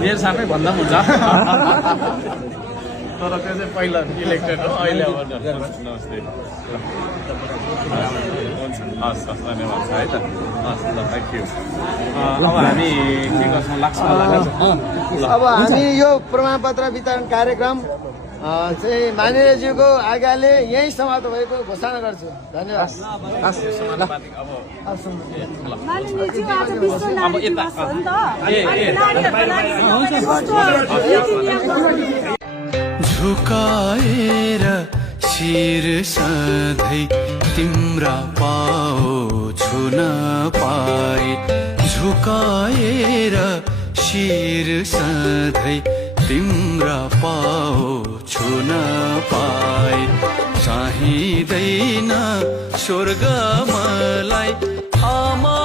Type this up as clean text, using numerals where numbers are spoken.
मेरो साथै भन्दा पनि हुन्छ तर त्यो चाहिँ पहिला इलेक्टेड हो अहिले अब नमस्ते हस् हस् धन्यवाद छ है त हस् ल थ्याङ्क यू अब हामी के गर्छौँ लाग्छौँ अब हामी यो प्रमाणपत्र वितरण कार्यक्रम चाहिँ माननीयज्यूको आज्ञाले यही समाप्त भएको घोषणा गर्छु। धन्यवाद। अब यता झुकाएर शिर सधैँ तिम्रा पाओ छुन पाए झुकाएर शिर सधैँ तिम्रा पाओ छुन पाए चाहिँदैन स्वर्ग मलाई आमा